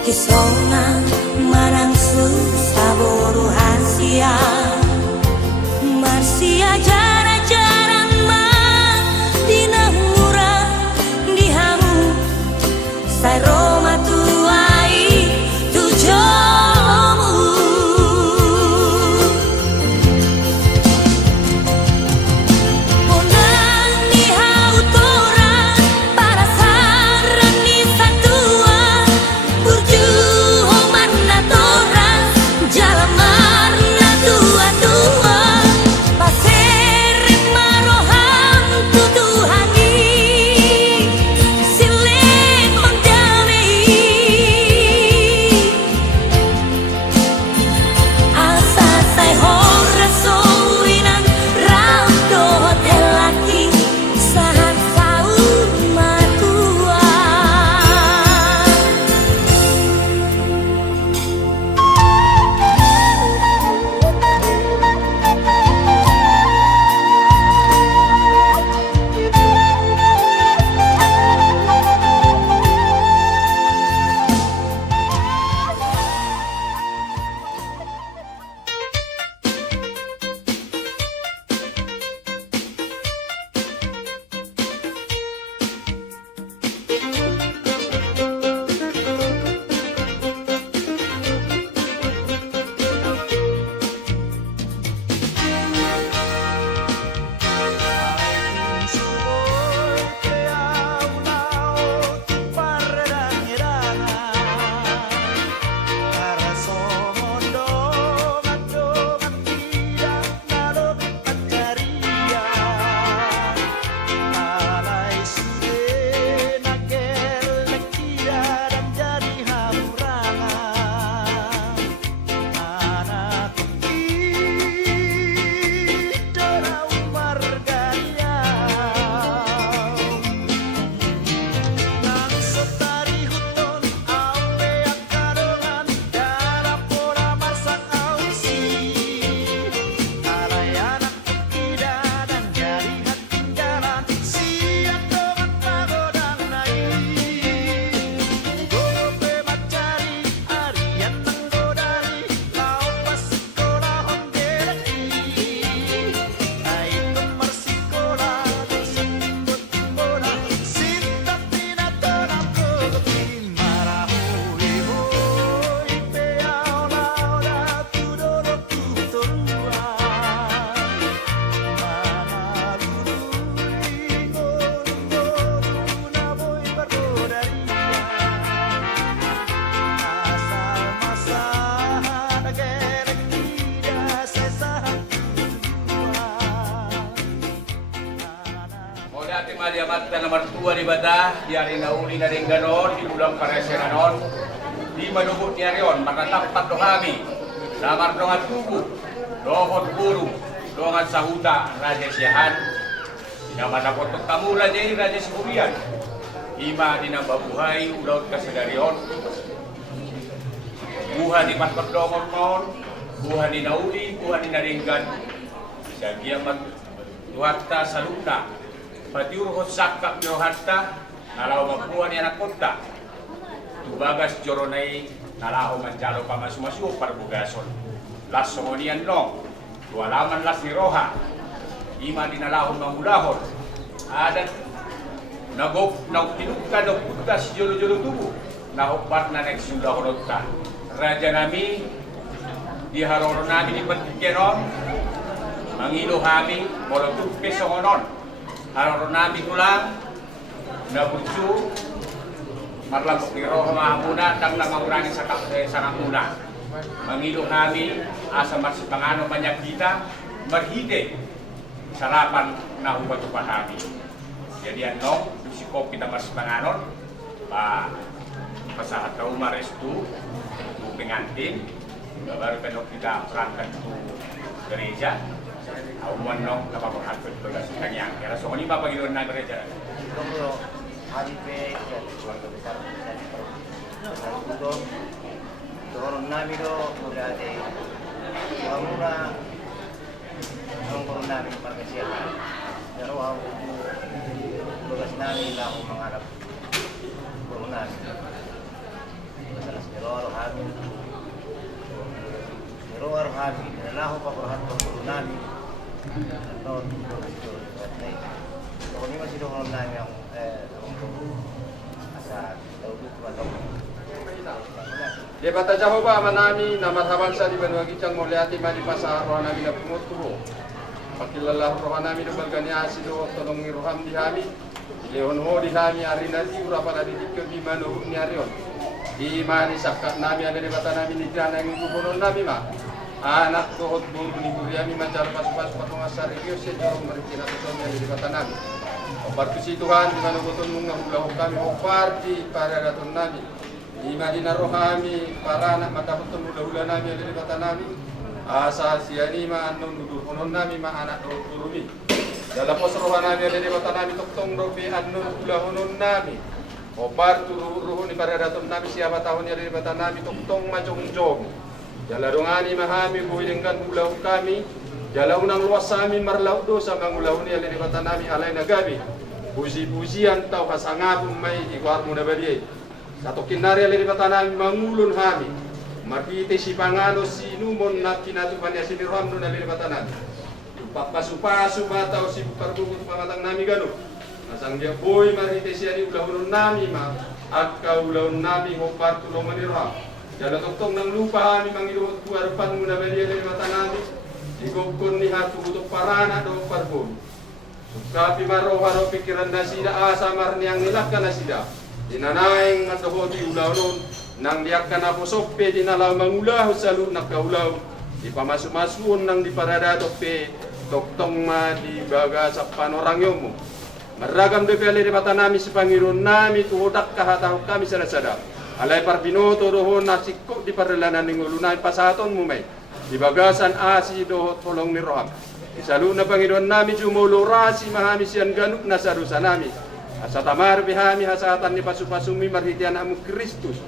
Kisona marang saboro hasia Marsia jara-jaran mah dina murah dihamu Sai Roma tuai tujomu Ponan ni hautora para saran ni satua Burju mana toran jalamar na tua-tua Pasir maroham tutuhani Siling ondami Asa sai hora sowinan raudo telaki Sahat sauma tua Dia mata nomor 2 di bata di hari nauli na ring ganon di ulang pareseranon di manubut ni arion maka tapat do kami namar dongan tubuh dohot guru dongan sahuta raja siahan nama dapotok tamu raja sikubian ima dinambabuhay ulaut kasadarion buha di matpat dongon non buha di nauli buha di naringgan sagiamat tuatta saluna Patiurhot sakak nyohatta nalaw mapuan anak kota tubagas joronay nalaw manjalo pamasumasu parbugason las somonian long dualaman las ni roha ima dinalahon mamulahon adat nagop nautinukka do putas jolo-jolo tubuh nahopat na neksundahorotta raja nami di haroro nami di pentikenon mangilo kami molotup pesongonon Haroro nabi tulang na burju marlambok ni roho mahamuna dang namangurangin sa kakuna mangilo kami asa marsipangano banyak kita marhide sarapan na hubad upahami jadi anong si kopi na marsipanganon Pak pasahat ka umares tu pengantin baru penok kita perangkat tu gereja awan nong kapapanghatod bagas kanyang kaya so ini Bapak Panginoon na gereja Ito po, hari pe, yan, keluarga besar kita di Perut. Turun namin do, mula de, muna, ang turun namin pagkasiyahan. Pero ang bagas namin na akong mangarap, turun namin. Madalas niro-araw kami, nalalaho pa ko lahat ng turun namin. Turun namin. Kung hindi masih doon namin ang asa tauduk atau Di bata Jehovah manami na marhaban sa liban wagi cang mulyati mani pasar roh nami na pumuturo. Pakilalah roh nami do balgani asido tolong roham di hami. Leon ho di hami arina di ura pada didikyo di manu ni arion. Di mani sakat nami ada di bata nami ni jana yang gubernur nami ma. Anak dohot bulu ni kuriami mancar pas-pas patungasar religius sejauh merikina tutunya di bata nami. Opartusi Tuhan di mana betul mengahulah kami oparti para datun nami. Di Madinah rohami para anak mata betul hula-hula nami ada di bata nami. Asa siani ma anu nudur konon nami ma anak do turumi. Dalam pos roh nami ada di bata nami toktong robi anu hula honon nami. Opar turu ruh ni para datun nami siapa tahun ada di bata nami toktong macong jong. Jala dongani mahami buhilingkan hula kami. Jala unang luas sami marlaw do sa mangulau ni ada di bata nami alay nagabi. Puji-pujian tau kasangapun may ikwar mo na baliay. Satu kinari ali bata nami mangulun hami. Makite si pangano si numon na kinatupan niya sinirham nun ali bata nami. Papasu-pasu matao si parbugot pamatang nami gano. Nasang dia boy marite siya ni ulahunun nami ma. At kaulahun nami hopar tulong manirham. Jala toktong ng lupa kami mangiluhot kuwarpan mo na baliay ali bata nami. Igogkon ni hatu utok parana do parbun. Kapi maro-haro pikiran na sida asa marniang nilak ka na sida. Dinanaing nga dohoti ulaw nang diak ka na posope dinalaw mangulaw sa lunak kaulaw. Di pamasu-masuon nang di paradado pe toktong ma di baga sa panorangyo mo. Maragam de pele di bata nami si Pangiron nami tuhodak kahataw kami sa nasada. Alay parbinoto dohon na sikko di paralanan ng ulunay pasaton mo may. Di bagasan asi dohot tolong ni roham. Isalu na Panginoon nami jumulurasi mahami siyan ganuk na sarusa nami. Asa tamar bihami hasatan ni pasupasumi marhitian amu Kristus.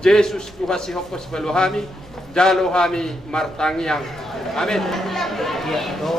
Jesus kuhasi hokos baluhami jalo hami martangyang. Amin. dia itu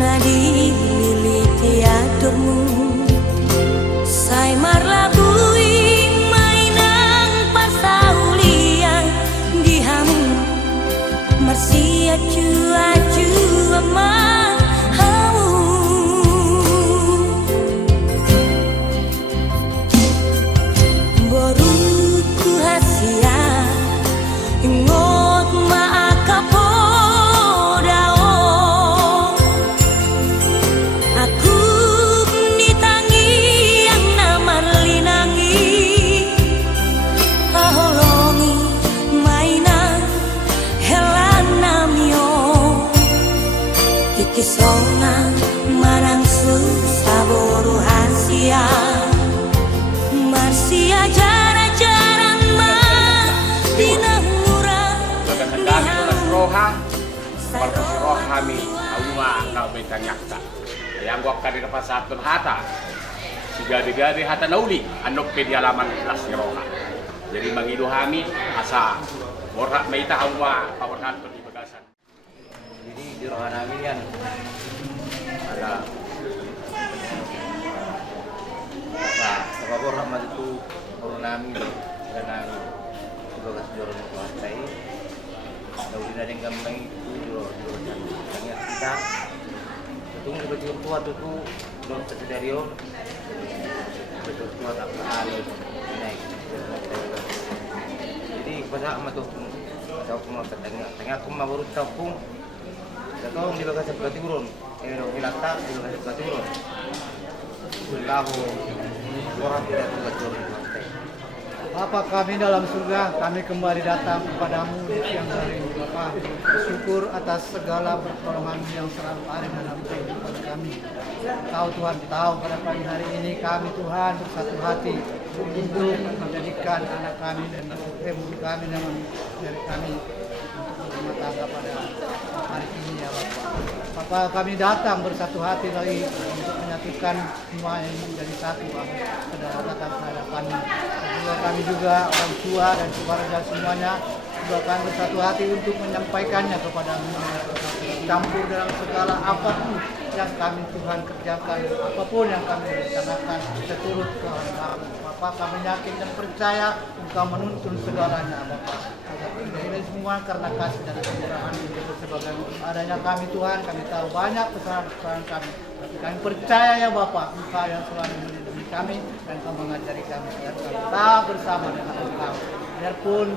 Nadi lili tiadurmu Sai marlabui mainang pasaulian Dihamu marsia cua-cua mahamu Boruku hasia Ingot maakapo Kisona marang saboro hasia Marsia jarang-jarang mah dinahura Pagkakandami ko ng roha, marko si roha kami, auma na umitang yakta. Kaya ang wak kanina pa sa aton hata, si gadi-gadi hata nauli, anok pedialaman las ni roha. Jadi mangido kami, asa, morak may tahawa, pawarhan ko di bagasan. Jadi di rohana namin yan ada sa pabor naman ito puro namin sila namin ibagas joro ng kuwantay daw din na rin gamay ito joro kanya kita itong iba-joro tuwa ito doon sa sedaryo iba-joro tuwa tak maalit jadi basa mato daw kung tengah kung maburut daw kung Datang di bagas sebelah timur, hilata di bagas sebelah timur. Lahu orang tidak tergacor di pantai. Bapa kami dalam surga, kami kembali datang kepadamu di siang hari ini Bapa. Bersyukur atas segala pertolongan yang selalu ada dalam kehidupan kami. Kau Tuhan tahu pada pagi hari ini kami Tuhan bersatu hati untuk menjadikan anak kami dan ibu kami dan dari kami untuk berumah tangga pada hari ini ya Bapak. Bapak kami datang bersatu hati lagi untuk menyatukan semua yang menjadi satu saudara datang ke hadapan-Mu. Juga kami juga orang tua dan keluarga semuanya juga kami bersatu hati untuk menyampaikannya kepada-Mu. Campur dalam segala apapun yang kami Tuhan kerjakan, apapun yang kami rencanakan, seturut kehendak-Mu. Bapak kami yakin dan percaya Engkau menuntun segalanya Bapak. Ini semua karena kasih dan kemurahan sebagai adanya kami Tuhan, kami tahu banyak kesalahan kami. Tapi kami percaya ya Bapak, Engkau yang selalu melindungi kami dan Engkau mengajari kami dan kami tetap bersama dengan Engkau. Biarpun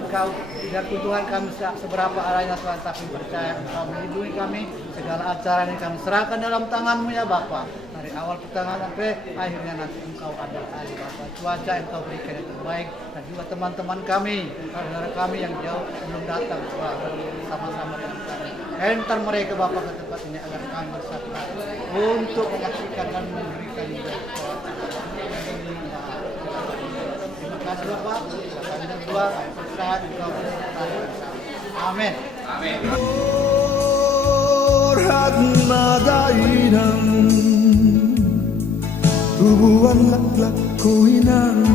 Tuhan kami seberapa adanya Tuhan, tapi percaya Engkau melindungi kami, segala acara ini kami serahkan dalam tangan-Mu ya Bapak. Dari awal pertengahan sampai akhirnya nanti Engkau ambil alih Bapak. Cuaca Engkau berikan yang terbaik dan juga teman-teman kami, saudara kami yang jauh belum datang sama-sama dengan kami. Enter mereka Bapak ke tempat ini agar kami bersatu untuk menyaksikan dan memberikan terima kasih Bapak. Kami berdoa sehat Engkau bersama. Amin. Amin. Tubuhan laklak ko inang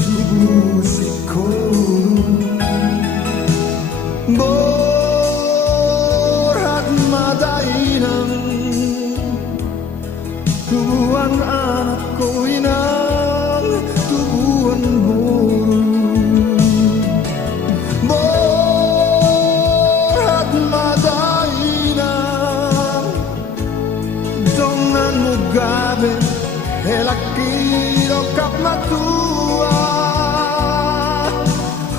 tubusik ko Borhat madainang Tubuhan anak ko inang tubuhan mo Borhat madainang Dongan mo gabi El aquí lo capmatua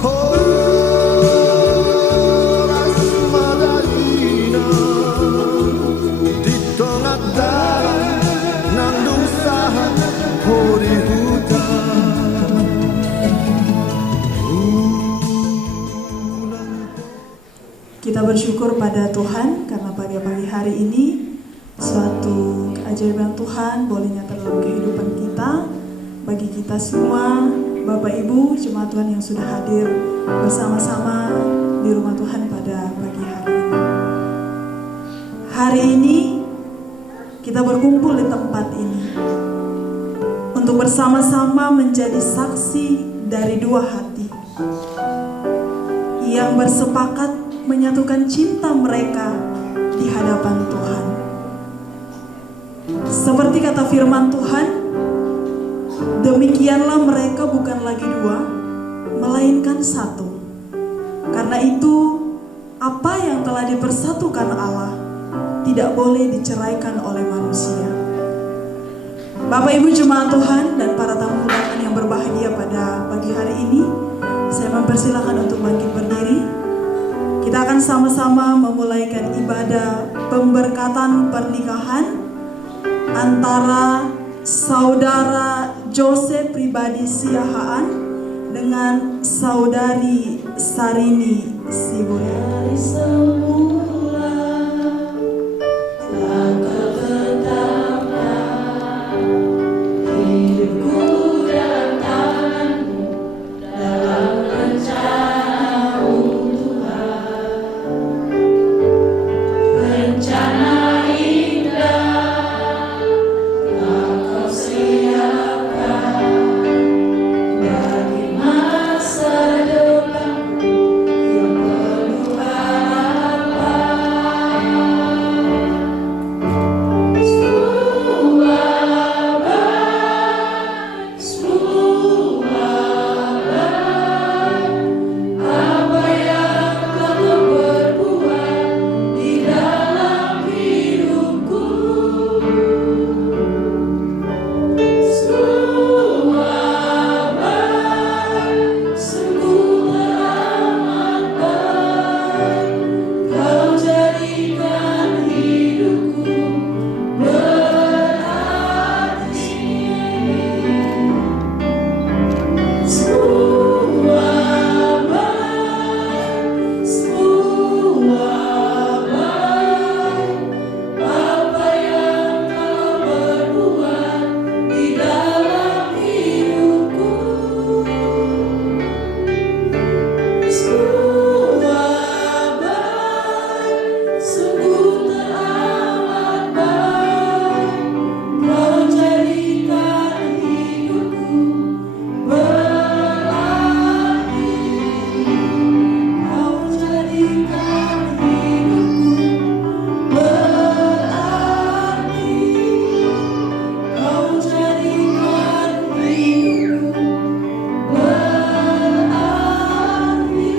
Oh las Madalina Dito nagdaran ng lusahan Hori hutan Kita bersyukur pada Tuhan karena pada pagi hari ini suatu keajaiban Tuhan boleh nyata dalam kehidupan kita. Bagi kita semua, Bapak Ibu, jemaat Tuhan yang sudah hadir bersama-sama di rumah Tuhan pada pagi hari ini. Hari ini kita berkumpul di tempat ini untuk bersama-sama menjadi saksi dari dua hati yang bersepakat menyatukan cinta mereka di hadapan Tuhan. Seperti kata firman Tuhan, demikianlah mereka bukan lagi dua, melainkan satu. Karena itu, apa yang telah dipersatukan Allah tidak boleh diceraikan oleh manusia. Bapak Ibu jemaat Tuhan dan para tamu undangan yang berbahagia pada pagi hari ini, saya mempersilahkan untuk bangkit berdiri. Kita akan sama-sama memulaikan ibadah pemberkatan pernikahan antara saudara Joseph Pribadi Siahaan dengan saudari Sarini Siburi. Dari semula telah kau tetapkan hidupku dan tanganmu dalam rencana-Mu Tuhan. Rencana indah telah kau siapkan bagi masa depan yang penuh harapan. Semua baik, semua baik. Apa yang kau berbuat di dalam hidupku, semua baik, sungguh teramat baik. Kau jadikan hidupku berarti. Semua baik, semua baik. Apa yang kau berbuat di dalam hidupku, semua baik, sungguh teramat baik. Kau jadikan hidupku berarti. Kau jadikan hidupku berarti. Kau jadikan hidupku berarti.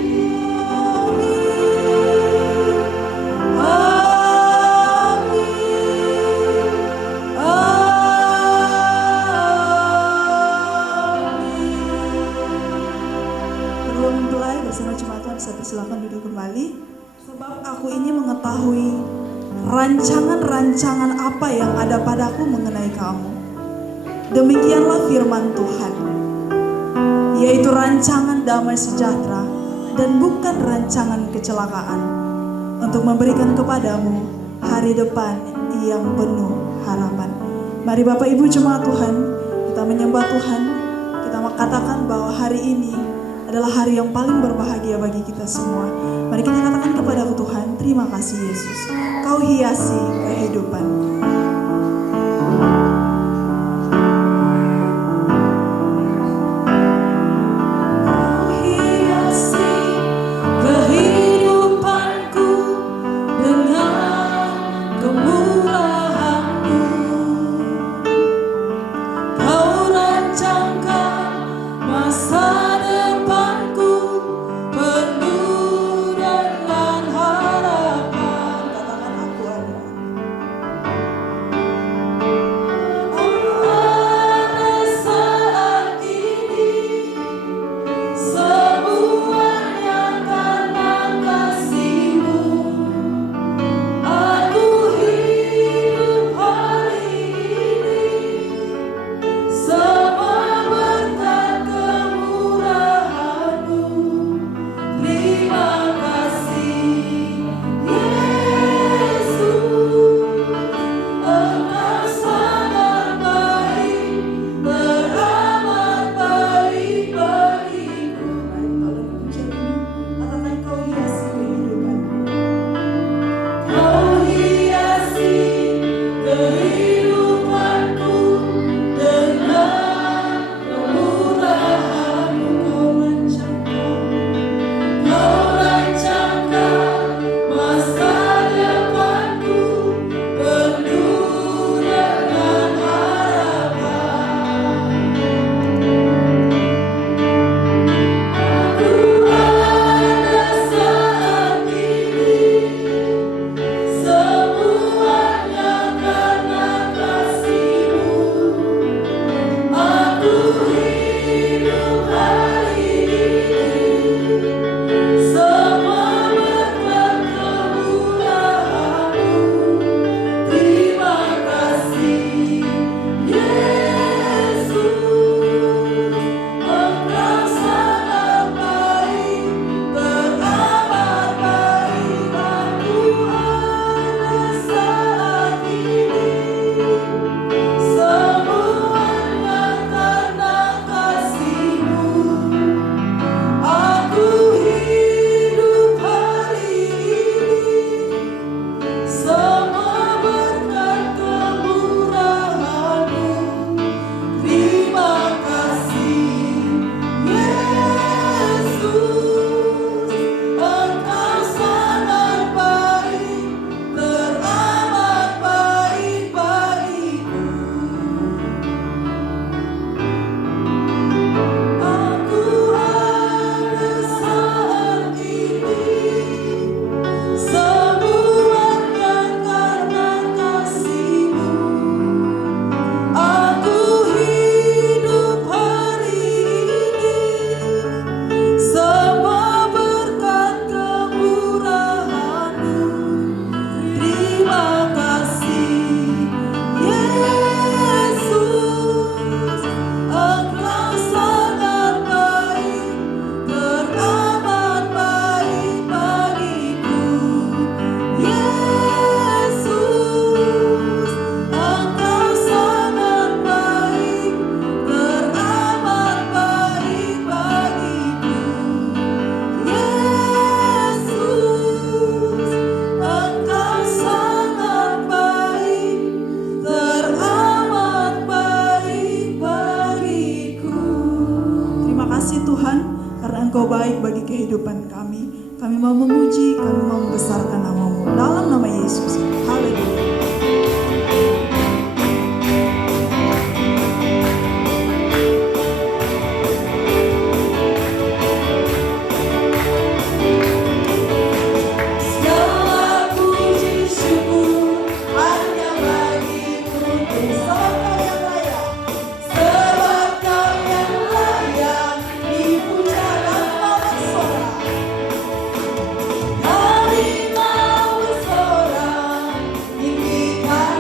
Kedua mempelai bersama jemaat Tuhan, saya persilakan duduk kembali. Sebab aku ini mengetahui rancangan-rancangan apa yang ada padaku mengenai kamu. Demikianlah firman Tuhan, yaitu rancangan damai sejahtera dan bukan rancangan kecelakaan, untuk memberikan kepadamu hari depan yang penuh harapan. Mari Bapak Ibu jemaat Tuhan, kita menyembah Tuhan. Kita katakan bahwa hari ini adalah hari yang paling berbahagia bagi kita semua. Mari kita katakan kepada Tuhan, terima kasih Yesus, Kau hiasi kehidupan. Kau hiasi kehidupanku dengan kemurahan-Mu. Kau rancangkan masa depanku penuh dengan harapan. Katakan aku ada. Masa depanku penuh dengan Engkau baik bagi kehidupan kami. Kami mau memuji, kami mau membesarkan nama-Mu. Dalam nama Yesus. Haleluya. Segala puji syukur hanya bagi-Mu, sebab Kau yang layak, sebab Kau yang layak dipuja dan mau bersorak. Kami mau bersorak, tinggikan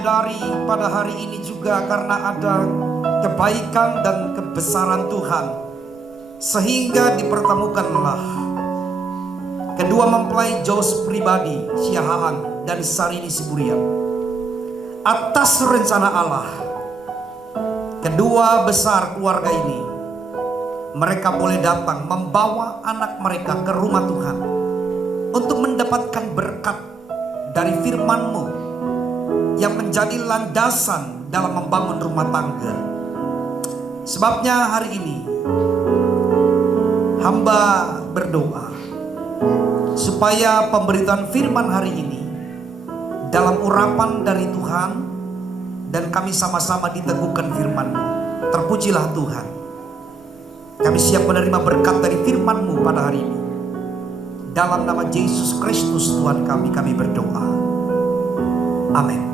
menyadari pada hari ini juga karena ada kebaikan dan kebesaran Tuhan, sehingga dipertemukanlah kedua mempelai Jos pribadi, Siahaan dan Sarini Siburian. Atas rencana Allah, kedua besar keluarga ini, mereka boleh datang membawa anak mereka ke rumah Tuhan untuk mendapatkan berkat dari firman-Mu yang menjadi landasan dalam membangun rumah tangga. Sebabnya hari ini hamba berdoa supaya pemberitaan firman hari ini dalam urapan dari Tuhan, dan kami sama-sama diteguhkan firman-Mu. Terpujilah Tuhan. Kami siap menerima berkat dari firman-Mu pada hari ini. Dalam nama Yesus Kristus Tuhan kami berdoa. Amin.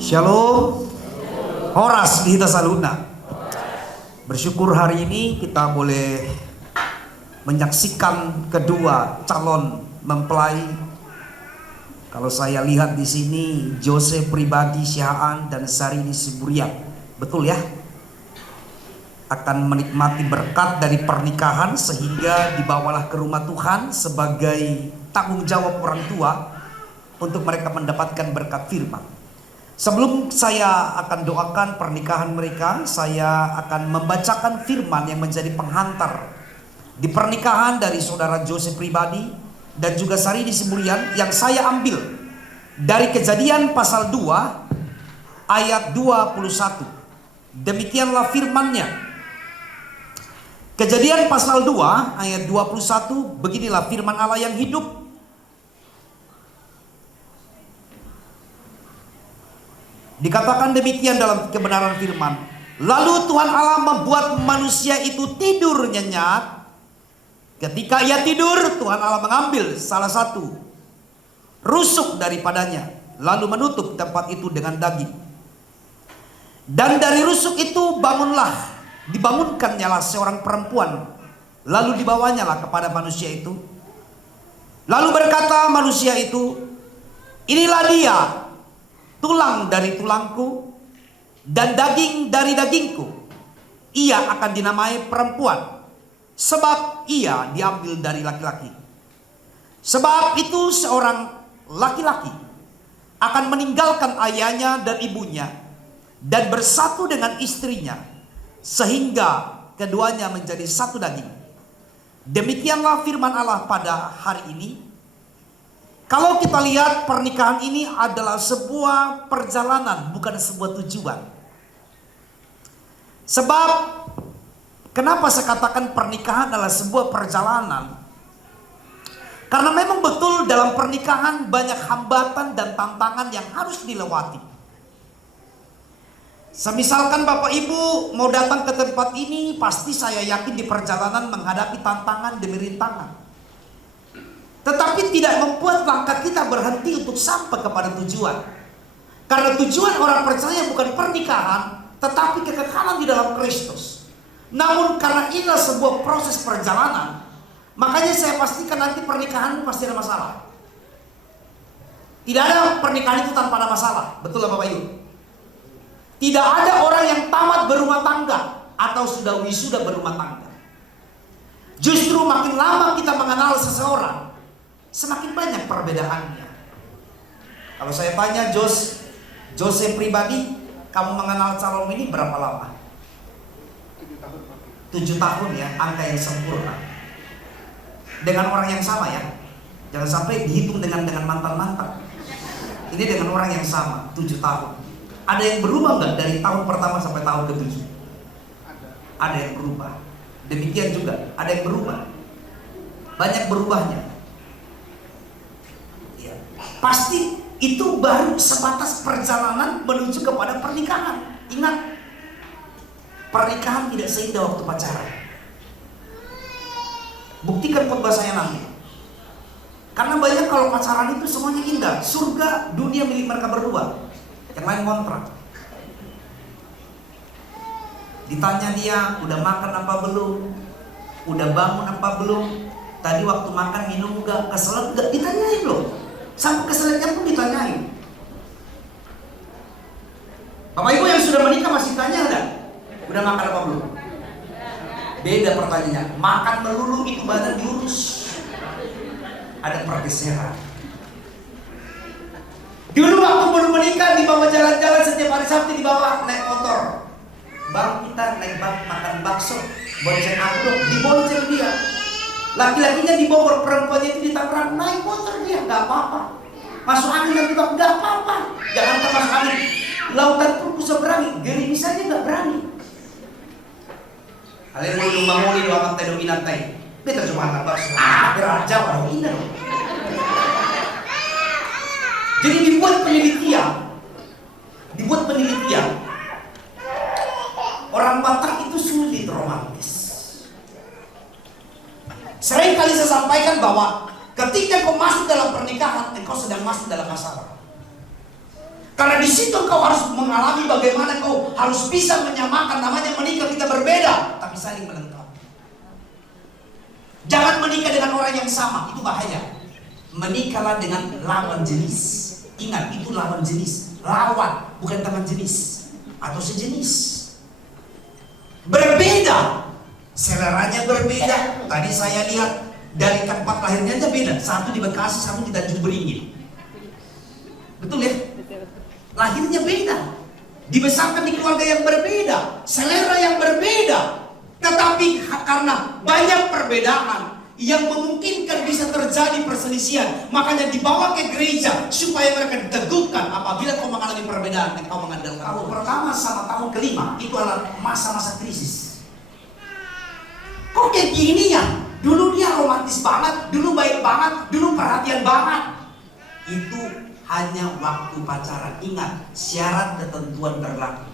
Shalom. Horas di Saluna. Bersyukur hari ini kita boleh menyaksikan kedua calon mempelai. Kalau saya lihat di sini, Joseph pribadi Siahaan dan Sarini Siburian, betul ya? Akan menikmati berkat dari pernikahan sehingga dibawalah ke rumah Tuhan sebagai tanggung jawab orang tua untuk mereka mendapatkan berkat firman. Sebelum saya akan doakan pernikahan mereka, saya akan membacakan firman yang menjadi penghantar di pernikahan dari saudara Joseph pribadi dan juga Sarini Siburian yang saya ambil dari Kejadian pasal 2 ayat 21. Demikianlah firman-Nya. Kejadian pasal 2 ayat 21, beginilah firman Allah yang hidup. Dikatakan demikian dalam kebenaran firman. Lalu Tuhan Allah membuat manusia itu tidur nyenyak. Ketika ia tidur, Tuhan Allah mengambil salah satu rusuk daripadanya, lalu menutup tempat itu dengan daging. Dan dari rusuk itu dibangunkannyalah seorang perempuan, lalu dibawanyalah kepada manusia itu. Lalu berkata manusia itu, inilah dia, tulang dari tulangku dan daging dari dagingku. Ia akan dinamai perempuan, sebab ia diambil dari laki-laki. Sebab itu seorang laki-laki akan meninggalkan ayahnya dan ibunya dan bersatu dengan istrinya, sehingga keduanya menjadi satu daging. Demikianlah firman Allah pada hari ini. Kalau kita lihat, pernikahan ini adalah sebuah perjalanan, bukan sebuah tujuan. Sebab kenapa saya katakan pernikahan adalah sebuah perjalanan? Karena memang betul dalam pernikahan banyak hambatan dan tantangan yang harus dilewati. Semisalkan Bapak Ibu mau datang ke tempat ini, pasti saya yakin di perjalanan menghadapi tantangan demi rintangan. Tetapi tidak membuat langkah kita berhenti untuk sampai kepada tujuan. Karena tujuan orang percaya bukan pernikahan, tetapi kekekalan di dalam Kristus. Namun karena inilah sebuah proses perjalanan, makanya saya pastikan nanti pernikahan pasti ada masalah. Tidak ada pernikahan itu tanpa ada masalah. Betul Bapak Ibu? Tidak ada orang yang tamat berumah tangga atau sudah wisuda berumah tangga. Justru makin lama kita mengenal seseorang, semakin banyak perbedaannya. Kalau saya tanya Joseph pribadi, kamu mengenal calon ini berapa lama? 7 tahun ya, angka yang sempurna. Dengan orang yang sama ya. Jangan sampai dihitung dengan mantan-mantan. Ini dengan orang yang sama, 7 tahun. Ada yang berubah nggak dari tahun pertama sampai tahun ke-7? Ada yang berubah. Demikian juga, ada yang berubah. Banyak berubahnya. Ya. Pasti itu baru sebatas perjalanan menuju kepada pernikahan. Ingat, pernikahan tidak seindah waktu pacaran. Buktikan khotbah saya nanti. Karena banyak kalau pacaran itu semuanya indah, surga dunia milik mereka berdua, yang lain kontrak. Ditanya dia, udah makan apa belum? Udah bangun apa belum? Tadi waktu makan minum enggak? Keselak enggak? Ditanyain loh. Sampai keselaknya pun ditanyain. sudah menikah masih tanya enggak? Udah makan apa belum? Beda pertanyaannya. Makan melulu itu badan diurus. Ada pergeseran. Dulu waktu baru menikah dibawa jalan-jalan setiap hari Sabtu, dibawa naik motor. Bang, kita naik makan bakso. Bonceng aku dong, dibonceng dia. Laki-lakinya di Bogor, perempuannya itu di Tangerang, naik motor dia, nggak apa-apa. Masuk angin dan tiba nggak apa-apa. Jangan masuk angin, lautan pun bisa berani, gerimis saja nggak berani. Kalian mau ngomong doang ngantai dong inantai. Kita cuma makan bakso. Raja baru indah. Jadi dibuat penelitian. Orang Batak itu sulit romantis. Sering kali saya sampaikan bahwa ketika kau masuk dalam pernikahan, engkau sedang masuk dalam masalah. Karena di situ kau harus mengalami bagaimana kau harus bisa menyamakan. Namanya menikah, kita berbeda, tapi saling melengkapi. Jangan menikah dengan orang yang sama, itu bahaya. Menikahlah dengan lawan jenis. Ingat, itu lawan jenis. Lawan, bukan teman jenis atau sejenis. Berbeda, seleranya berbeda. Tadi saya lihat dari tempat lahirnya aja beda. Satu di Bekasi, satu di Tanjung Beringin. Betul ya? Lahirnya beda. Dibesarkan di keluarga yang berbeda, selera yang berbeda. Tetapi karena banyak perbedaan yang memungkinkan bisa terjadi perselisihan, makanya dibawa ke gereja supaya mereka diteguhkan. Apabila kau mengalami perbedaan, kau mengandalkan tahun pertama sama tahun kelima itu adalah masa-masa krisis. Kok kayak gini ya? Dulu dia romantis banget, dulu baik banget, dulu perhatian banget. Itu hanya waktu pacaran. Ingat, syarat ketentuan berlaku.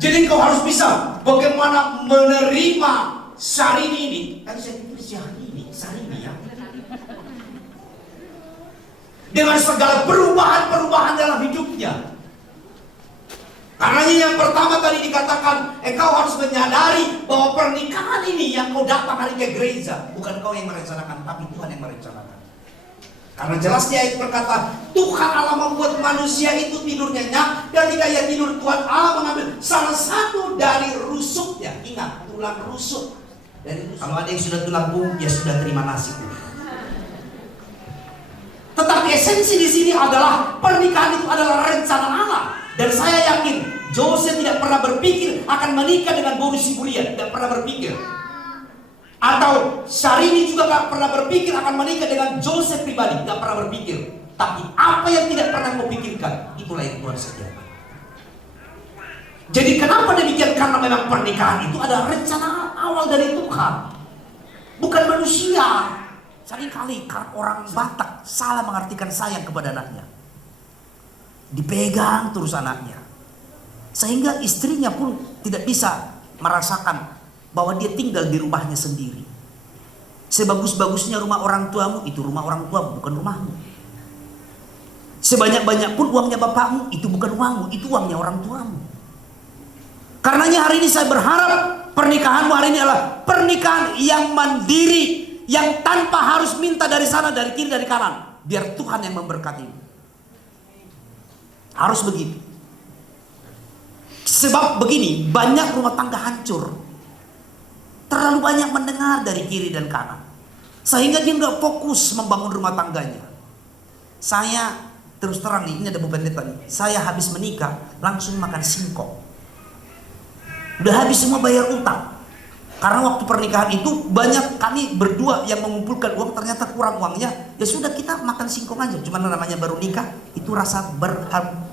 Jadi kau harus bisa bagaimana menerima Syahrini ini. Tadi saya pikir Syahrini ya. Dengan segala perubahan-perubahan dalam hidupnya. Karena yang pertama tadi dikatakan, engkau harus menyadari bahwa pernikahan ini yang kau datang hari ke gereja, bukan kau yang merencanakan, tapi Tuhan yang merencanakan. Karena jelas di ayat berkata, Tuhan Allah membuat manusia itu tidur nyenyak, dan ketika ia tidur, Tuhan Allah mengambil salah satu dari rusuknya. Ingat, tulang rusuk. Kalau ada yang sudah tulang bung, ya sudah terima nasib. Tetapi esensi di sini adalah pernikahan itu adalah rencana Allah. Dan saya yakin Joseph tidak pernah berpikir akan menikah dengan Boris Sibulian, tidak pernah berpikir. Atau Syahrini juga gak pernah berpikir akan menikah dengan Joseph pribadi, gak pernah berpikir. Tapi apa yang tidak pernah kau pikirkan, itulah yang Tuhan sediakan. Jadi kenapa demikian? Karena memang pernikahan itu adalah rencana awal dari Tuhan, bukan manusia. Seringkali orang Batak salah mengartikan sayang kepada anaknya. Dipegang terus anaknya, sehingga istrinya pun tidak bisa merasakan bahwa dia tinggal di rumahnya sendiri. Sebagus-bagusnya rumah orang tuamu, itu rumah orang tuamu, bukan rumahmu. Sebanyak-banyak pun uangnya bapakmu, itu bukan uangmu, itu uangnya orang tuamu. Karenanya hari ini saya berharap pernikahanmu hari ini adalah pernikahan yang mandiri, yang tanpa harus minta dari sana, dari kiri, dari kanan. Biar Tuhan yang memberkatimu. Harus begitu. Sebab begini, banyak rumah tangga hancur. Terlalu banyak mendengar dari kiri dan kanan, sehingga dia nggak fokus membangun rumah tangganya. Saya terus terang nih, ini ada Bu Pendeta nih. Saya habis menikah langsung makan singkong. Udah habis semua bayar utang. Karena waktu pernikahan itu banyak kami berdua yang mengumpulkan uang, ternyata kurang uangnya. Ya sudah, kita makan singkong aja. Cuman namanya baru nikah, itu rasa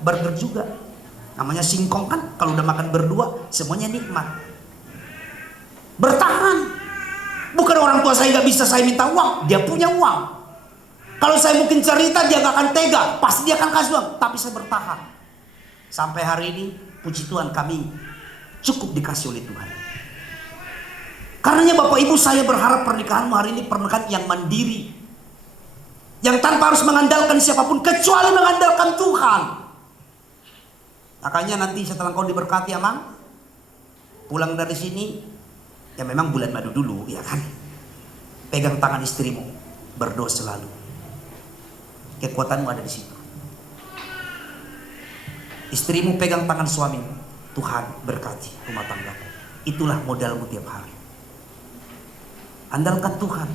burger juga. Namanya singkong kan, kalau udah makan berdua semuanya nikmat. Bertahan. Bukan orang tua saya gak bisa saya minta uang, dia punya uang. Kalau saya mungkin cerita, dia gak akan tega, pasti dia akan kasih uang. Tapi saya bertahan. Sampai hari ini, puji Tuhan, kami cukup dikasih oleh Tuhan. Karenanya Bapak Ibu, saya berharap pernikahanmu hari ini pernikahan yang mandiri, yang tanpa harus mengandalkan siapapun kecuali mengandalkan Tuhan. Makanya nanti setelah kau diberkati Amang, pulang dari sini, ya memang bulan madu dulu, ya kan? Pegang tangan istrimu, berdoa selalu. Kekuatanmu ada di situ. Istrimu pegang tangan suamimu, Tuhan berkati rumah tanggamu. Itulah modalmu tiap hari. Andalkan Tuhan.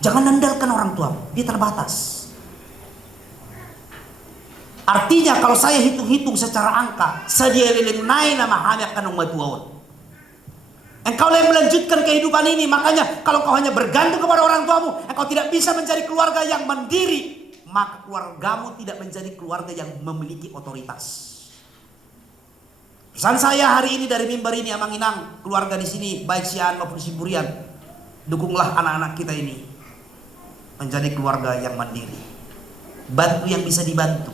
Jangan andalkan orang tuamu, dia terbatas. Artinya kalau saya hitung-hitung secara angka, sedia leleng naik nama hanya akan umatuawan. Engkau yang melanjutkan kehidupan ini, makanya kalau kau hanya bergantung kepada orang tuamu, engkau tidak bisa menjadi keluarga yang mandiri, maka keluargamu tidak menjadi keluarga yang memiliki otoritas. Pesan saya hari ini dari mimbar ini, Amang Inang, keluarga di sini, baik Sian maupun si Burian, dukunglah anak-anak kita ini menjadi keluarga yang mandiri. Bantu yang bisa dibantu.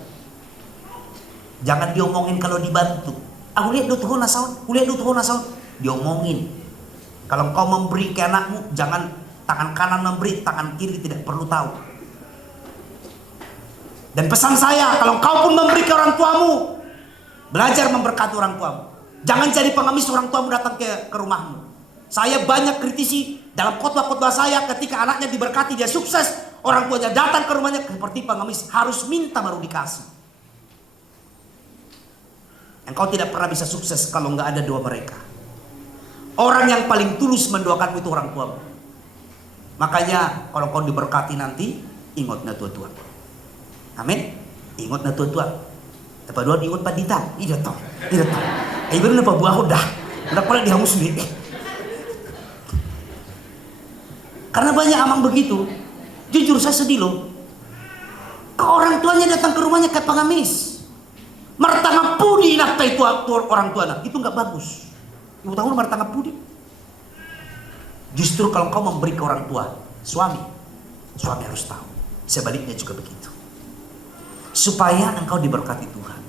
Jangan diomongin kalau dibantu. Aku lihat tuh nasaun, diomongin. Kalau kau memberi ke anakmu, jangan tangan kanan memberi, tangan kiri tidak perlu tahu. Dan pesan saya, kalau kau pun memberi ke orang tuamu, belajar memberkati orang tuamu. Jangan jadi pengemis orang tuamu datang ke rumahmu. Saya banyak kritisi dalam khotbah-khotbah saya, ketika anaknya diberkati, dia sukses, orang tuanya datang ke rumahnya seperti pengemis, harus minta baru dikasih. Engkau tidak pernah bisa sukses kalau nggak ada doa mereka. Orang yang paling tulus mendoakanmu itu orang tuamu. Makanya kalau kau diberkati nanti, ingatlah tua-tua. Amin. Ingatlah tua-tua. Tapi doa ingat padita, iya toh. Ibu napa buah udah pala dihangus sendiri. Karena banyak amang begitu. Jujur saya sedih loh. Orang tuanya datang ke rumahnya kayak pengemis. Martanga pudi nak itu orang tuanya. Itu nggak bagus. Ibu tahu martanga pudi. Justru kalau kau memberi ke orang tua, suami harus tahu. Sebaliknya juga begitu. Supaya engkau diberkati Tuhan.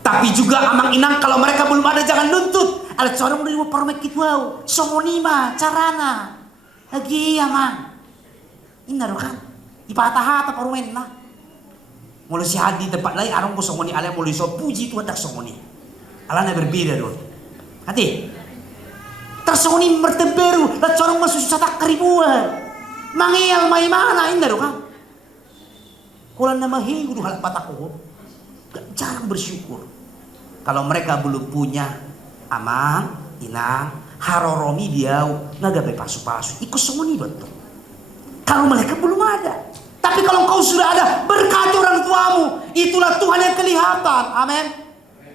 Tapi juga Amang Inang, kalau mereka belum ada jangan nuntut. Ada seorang udah mau permek gitu, somonima carana. Lagi Amang. Ini kan ipatah apa parumen lah. Mulai si hadi tempat lain arong ko somoni ala mulai so puji Tuhan dak somoni. Alana berbeda dong. Hati. Tersomoni merteberu, dan seorang masuk tak keribuan. Mangial mai mana ini kan. Kulan nama hingu halak pataku. Jarang bersyukur. Kalau mereka belum punya Amang, Inang, haroromi diau, ngagabe pasu-pasu, ikut somoni betul. Kalau mereka belum ada. Tapi kalau kau sudah ada, berkati orang tuamu. Itulah Tuhan yang kelihatan. Amin.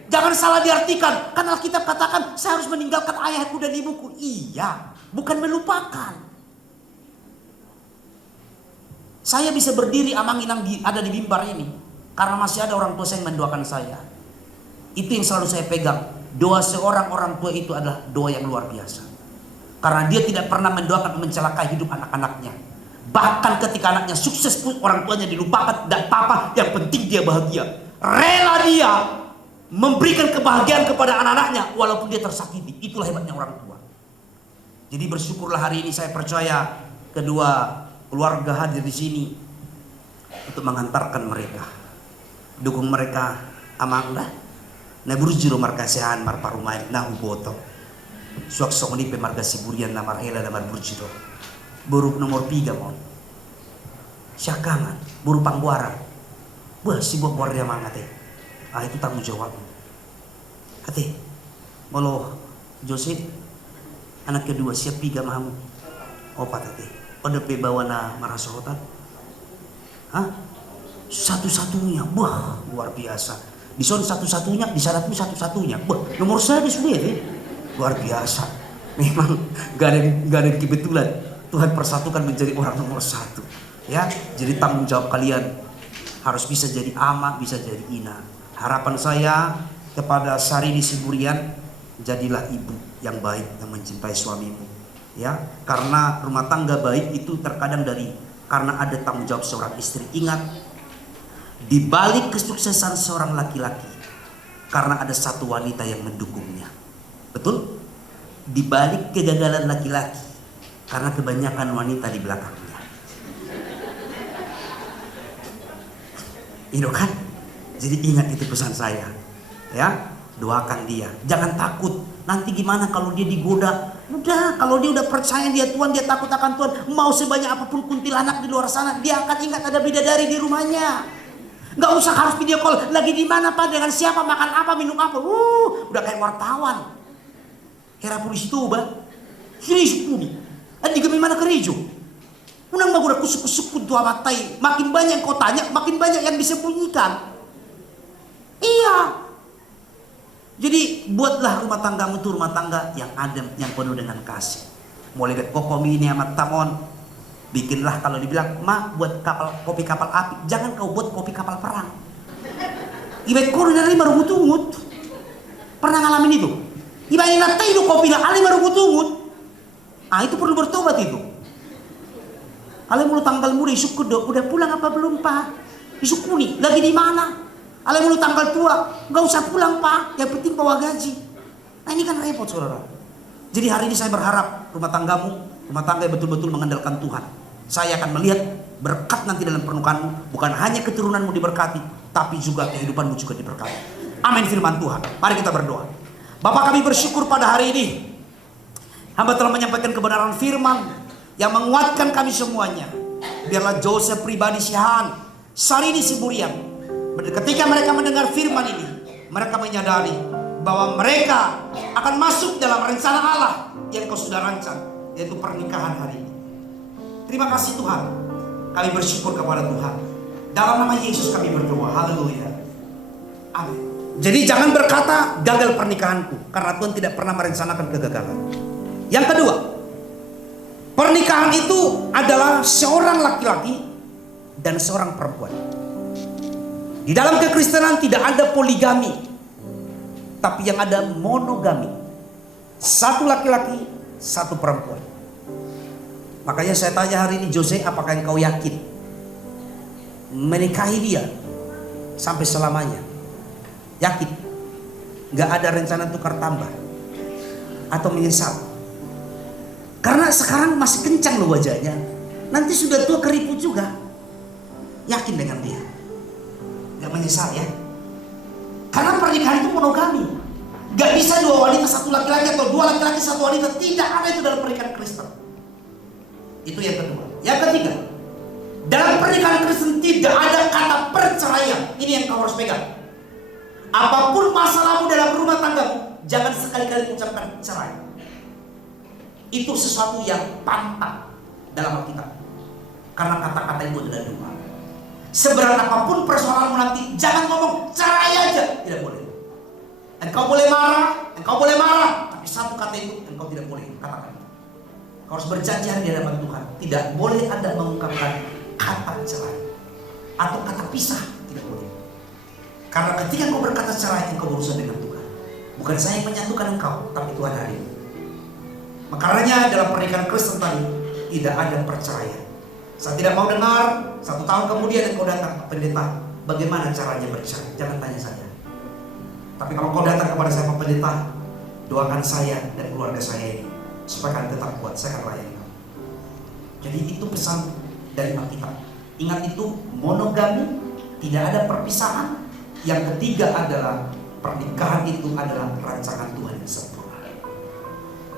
Jangan salah diartikan. Karena Alkitab katakan, saya harus meninggalkan ayahku dan ibuku. Iya, bukan melupakan. Saya bisa berdiri Amang Inang ada di mimbar ini. Karena masih ada orang tua saya yang mendoakan saya. Itu yang selalu saya pegang. Doa seorang orang tua itu adalah doa yang luar biasa. Karena dia tidak pernah mendoakan mencelakai hidup anak-anaknya. Bahkan ketika anaknya sukses pun orang tuanya dilupakan. Dan apa-apa, yang penting dia bahagia. Rela dia memberikan kebahagiaan kepada anak-anaknya walaupun dia tersakiti. Itulah hebatnya orang tua. Jadi bersyukurlah hari ini saya percaya kedua keluarga hadir di sini untuk mengantarkan mereka. Dukung mereka Amanda. Na burjiro markasehan marparumain na huboto. Suak sokoni pe marga siburian na marhela na marburjiro. Buruk nomor 3 mon. Syakangan, buru pangguaran. Wah, si buah guardia mangate. Itu tanggung jawab. Hati. Molo Jose anak kedua siap piga mahamu. Opat hati. Ode pe bawa na marasohotan. Hah? Satu-satunya, wah luar biasa. Di sana satu-satunya, di sana pun satu-satunya. Wah, nomor saya sendiri, luar biasa. Memang gak ada kebetulan. Tuhan persatukan menjadi orang nomor 1. Ya, jadi tanggung jawab kalian harus bisa jadi ama, bisa jadi ina. Harapan saya kepada Sarini Siburian, jadilah ibu yang baik yang mencintai suamimu. Ya, karena rumah tangga baik itu terkadang karena ada tanggung jawab seorang istri. Ingat. Di balik kesuksesan seorang laki-laki karena ada satu wanita yang mendukungnya. Betul? Di balik kegagalan laki-laki karena kebanyakan wanita di belakangnya. Itu kan? Jadi ingat itu pesan saya. Ya. Doakan dia, jangan takut. Nanti gimana kalau dia digoda? Udah, kalau dia udah percaya dia Tuhan, dia takut akan Tuhan. Mau sebanyak apapun kuntilanak di luar sana, dia akan ingat ada bidadari di rumahnya. Nggak usah harus video call. Lagi di mana Pak? Dengan siapa? Makan apa? Minum apa? Udah kayak wartawan. Kira polisi tuh, Bah. Sini puni. Adi kami mana gerejo? Unang magura kusuk-kusuk tua matai. Makin banyak kau tanya, makin banyak yang disembunyikan. Iya. Jadi buatlah rumah tanggamu itu rumah tangga yang adem, yang penuh dengan kasih. Mulai dari kokomi ini amat tamon. Bikinlah kalau dibilang, "Ma, buat kopi kapal api." Jangan kau buat kopi kapal perang. Ibet kau dari marugut-ungut. Pernah ngalamin itu? Ibain natai itu kopi lah, ali marugut-ungut. Itu perlu bertobat itu. Ale mulu tanggal muda isuk kudo, udah pulang apa belum Pak? Isuk kuni, lagi di mana? Ale mulu tanggal tua, nggak usah pulang Pak, yang penting bawa gaji. Nah ini kan repot saudara. Jadi hari ini saya berharap rumah tanggamu, rumah tangga yang betul-betul mengandalkan Tuhan. Saya akan melihat berkat nanti dalam pernikahanmu, bukan hanya keturunanmu diberkati, tapi juga kehidupanmu juga diberkati. Amin firman Tuhan. Mari kita berdoa. Bapak kami bersyukur pada hari ini. Hamba telah menyampaikan kebenaran firman yang menguatkan kami semuanya. Biarlah Joseph pribadi Sihan, Sarini Siburian, ketika mereka mendengar firman ini, mereka menyadari bahwa mereka akan masuk dalam rencana Allah yang Kau sudah rancang, yaitu pernikahan hari ini. Terima kasih Tuhan. Kami bersyukur kepada Tuhan. Dalam nama Yesus kami berdoa. Haleluya. Amin. Jadi jangan berkata gagal pernikahanku, karena Tuhan tidak pernah merencanakan kegagalan. Yang kedua, pernikahan itu adalah seorang laki-laki dan seorang perempuan. Di dalam kekristenan tidak ada poligami, tapi yang ada monogami. Satu laki-laki, satu perempuan. Makanya saya tanya hari ini, Jose, apakah engkau yakin menikahi dia sampai selamanya? Yakin? Gak ada rencana tukar tambah atau menyesal? Karena sekarang masih kencang loh wajahnya, nanti sudah tua keriput juga. Yakin dengan dia? Gak menyesal ya? Karena pernikahan itu monogami. Gak bisa dua wanita satu laki-laki atau dua laki-laki satu wanita. Tidak ada itu dalam pernikahan Kristen. Itu yang kedua. Yang ketiga, dalam pernikahan Kristen tidak ada kata perceraian. Ini yang kau harus pegang. Apapun masalahmu dalam rumah tanggamu, jangan sekali-kali ucapkan cerai. Itu sesuatu yang pantang dalam Alkitab. Karena kata-kata itu adalah doa. Seberat apapun persoalanmu nanti, jangan ngomong cerai aja. Tidak boleh. Engkau boleh marah, tapi satu kata itu engkau tidak boleh katakan. Kau harus berjanji di hadapan Tuhan. Tidak boleh Anda mengungkapkan kata cerai atau kata pisah. Tidak boleh. Karena ketika engkau berkata cerai, engkau berurusan dengan Tuhan. Bukan saya yang menyatukan engkau, tapi Tuhan hari ini. Makanya dalam pernikahan Kristen tadi tidak ada perceraian. Saya tidak mau dengar 1 tahun kemudian engkau datang ke pendeta, bagaimana caranya bercerai? Jangan tanya saya. Tapi kalau kau datang kepada saya pendeta, doakan saya dan keluarga saya ini supaya kalian tetap kuat, saya akan layani kamu. Jadi itu pesan dari Alkitab. Ingat itu, monogami, tidak ada perpisahan. Yang ketiga adalah pernikahan itu adalah rancangan Tuhan yang sempurna.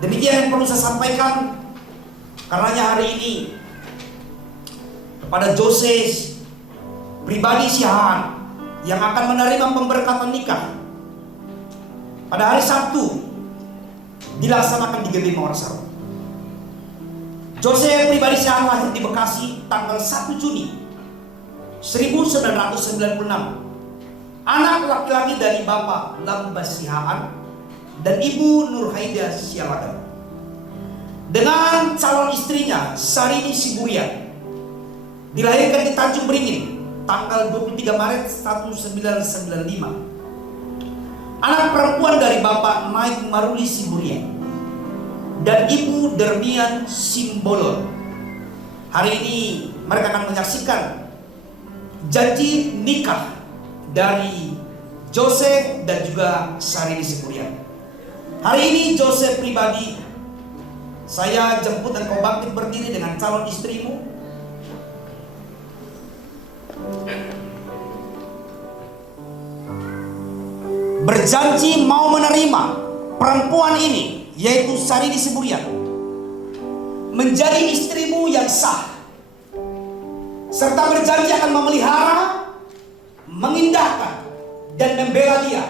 Demikian yang perlu saya sampaikan. Karenanya hari ini kepada Joses pribadi Sihan yang akan menerima pemberkatan nikah pada hari Sabtu dilaksanakan di GBI Mawar Saru. Joses pribadi Sihan lahir di Bekasi tanggal 1 Juni 1996. Anak laki-laki dari Bapak Lambas Sihaan dan Ibu Nurhaida Sialagan. Dengan calon istrinya Sarini Siburian, dilahirkan di Tanjung Beringin tanggal 23 Maret 1995. Anak perempuan dari Bapak Naik Maruli Siburian dan Ibu Dermian Simbolon. Hari ini mereka akan menyaksikan janji nikah dari Jose dan juga Sarini Siburian. Hari ini Jose pribadi, saya jemput dan kau bangkit berdiri dengan calon istrimu. berjanji mau menerima perempuan ini, yaitu Sarini Siburian, menjadi istrimu yang sah, serta berjanji akan memelihara, mengindahkan, dan membela dia.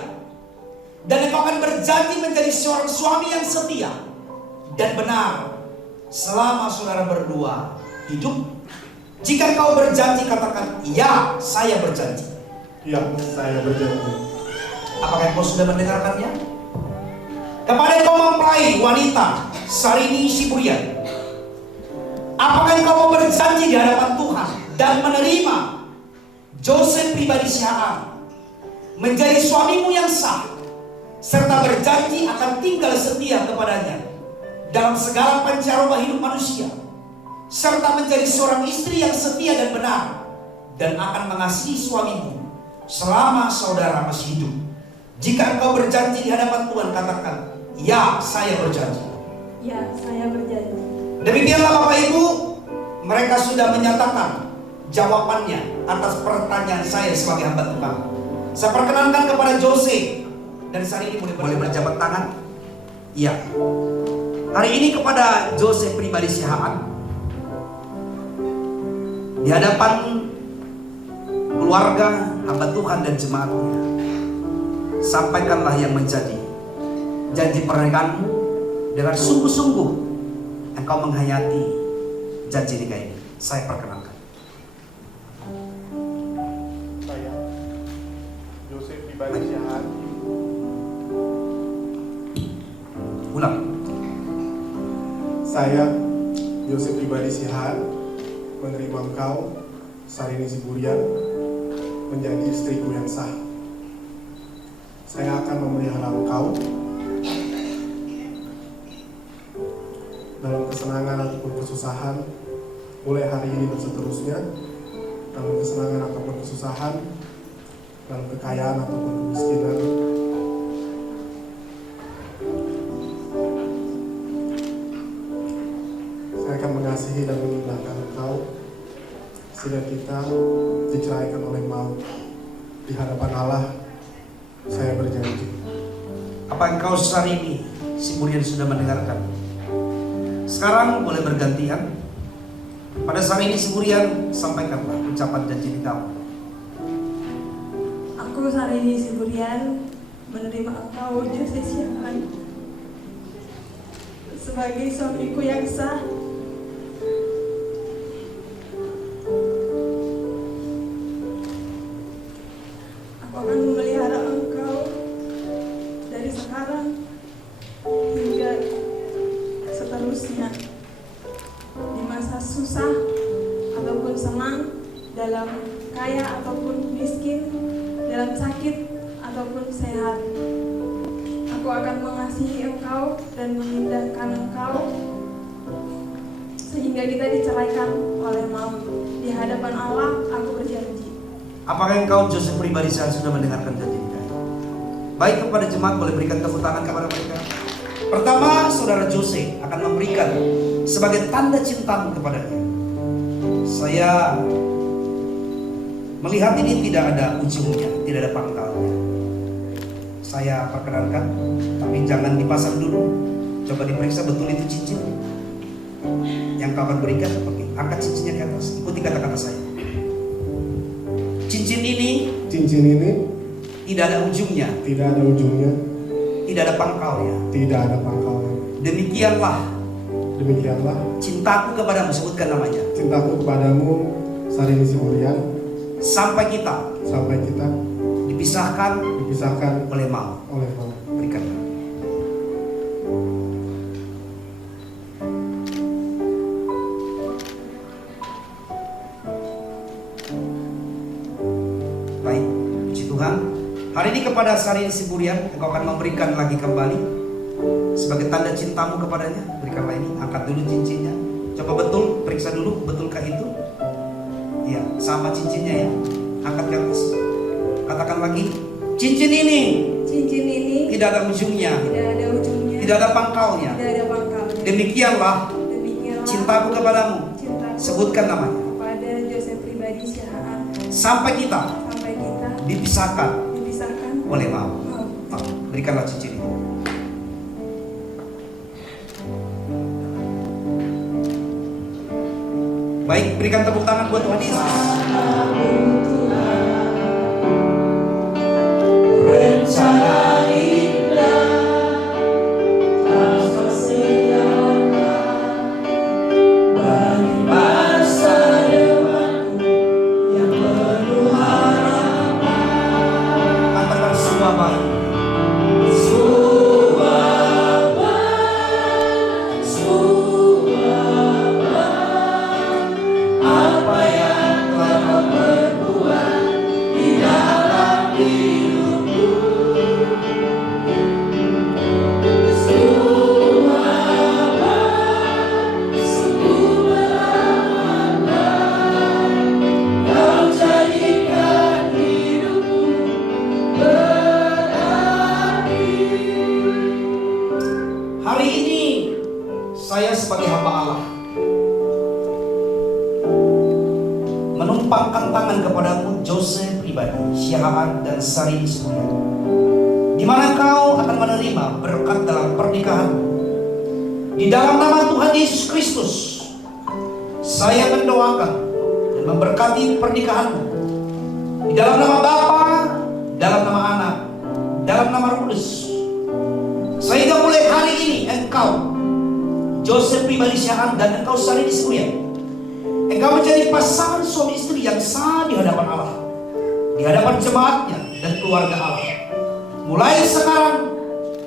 Dan engkau akan berjanji menjadi seorang suami yang setia dan benar selama saudara berdua hidup. Jika engkau berjanji, katakan, ya, saya berjanji. Ya, saya berjanji. Apakah engkau sudah mendengarkannya? Kepada engkau mempelai wanita Sarini Siburian, apakah engkau mau berjanji di hadapan Tuhan dan menerima Joseph pribadi Sihaan menjadi suamimu yang sah, serta berjanji akan tinggal setia kepadanya dalam segala pancaroba hidup manusia, serta menjadi seorang istri yang setia dan benar, dan akan mengasihi suamimu selama saudara masih hidup? Jika engkau berjanji di hadapan Tuhan, katakan, ya, saya berjanji. Ya, saya berjanji. Demikianlah Bapak Ibu, mereka sudah menyatakan jawabannya atas pertanyaan saya sebagai hamba Tuhan. Saya perkenankan kepada Jose dan Sarini boleh berjabat tangan. Iya. Hari ini kepada Jose pribadi Sihaan, di hadapan keluarga, hamba Tuhan dan jemaatnya, sampaikanlah yang menjadi janji pernikahanmu dengan sungguh-sungguh engkau menghayati janji nikah ini. Saya perkenankan. Saya, Joseph pribadi Sihaan, Ulang. saya, Joseph pribadi Sihaan, menerima engkau, Sarini Siburian, menjadi istriku yang sah. Saya akan memelihara engkau dalam kesenangan ataupun kesusahan, mulai hari ini dan seterusnya, dalam kesenangan ataupun kesusahan, dalam kekayaan ataupun kemiskinan. Saya akan mengasihi dan mengindahkan engkau sehingga kita diceraikan oleh maut. Di hadapan Allah, saya berjanji. Apa engkau Sarini Siburian sudah mendengarkan? Sekarang boleh bergantian. Pada Sarini Siburian, sampaikanlah ucapan janji nikahmu. Aku Sarini Siburian menerima engkau Jose Sihaan sebagai suamiku yang sah. Aku akan memelihara engkau dari sekarang hingga seterusnya, di masa susah ataupun senang, dalam kaya ataupun miskin, dalam sakit ataupun sehat. Aku akan mengasihi engkau dan mengindahkan engkau sehingga kita diceraikan oleh maut. Di hadapan Allah, aku berjanji. Apakah engkau Joseph pribadi sudah mendengarkan janji nikah? Baik, kepada jemaat boleh berikan tepuk tangan kepada mereka. Pertama, saudara Jose akan memberikan sebagai tanda cintamu kepadanya. Saya melihat ini tidak ada ujungnya, tidak ada pangkalnya. Saya perkenankan, tapi jangan dipasang dulu. Coba diperiksa betul itu cincin yang kau akan berikan. Seperti angkat cincinnya ke atas, ikuti kata-kata saya. Cincin ini tidak ada ujungnya, tidak ada pangkalnya. Demikianlah cintaku kepadamu, sebutkan namanya. Cintaku kepadamu, Sarini Siburian, Sampai kita dipisahkan oleh maut. Berikan. Baik, puji Tuhan. Hari ini kepada Sarini Siburian, engkau akan memberikan lagi kembali sebagai tanda cintamu kepadanya. Berikanlah ini, angkat dulu cincinnya. Coba betul, periksa dulu, betulkah itu? Iya, sama cincinnya ya. Angkat ke atas. Katakan lagi, cincin ini tidak ada ujungnya, tidak ada pangkalnya. Demikianlah cintaku kepadamu. Sebutkan namanya. Kepada Joseph pribadi Sihaan Sampai kita dipisahkan oleh maut. berikanlah cincin itu. Baik, berikan tepuk tangan buat Tuhan Yesus. Rencana indah tanpa siapa bagi masa depanku yang penuh harapan. Katakan semua baik. Apa yang telah kau perbuat di dalam hidupku, semua sungguh bermakna. Kau jadikan hidupku berarti. Hari ini saya sebagai hamba Allah menumpangkan tangan kepadamu, Joseph pribadi, Syahaan dan Sari Ismulia, di mana kau akan menerima berkat dalam pernikahanmu. Di dalam nama Tuhan Yesus Kristus, saya mendoakan dan memberkati pernikahanmu. Di dalam nama Bapa, dalam nama Anak, dalam nama Roh Kudus. Sehingga mulai hari ini engkau, Joseph pribadi Syahaan dan engkau Sari Ismulia, engkau menjadi pasangan suami istri yang sah di hadapan Allah, di hadapan jemaatnya dan keluarga Allah. Mulai sekarang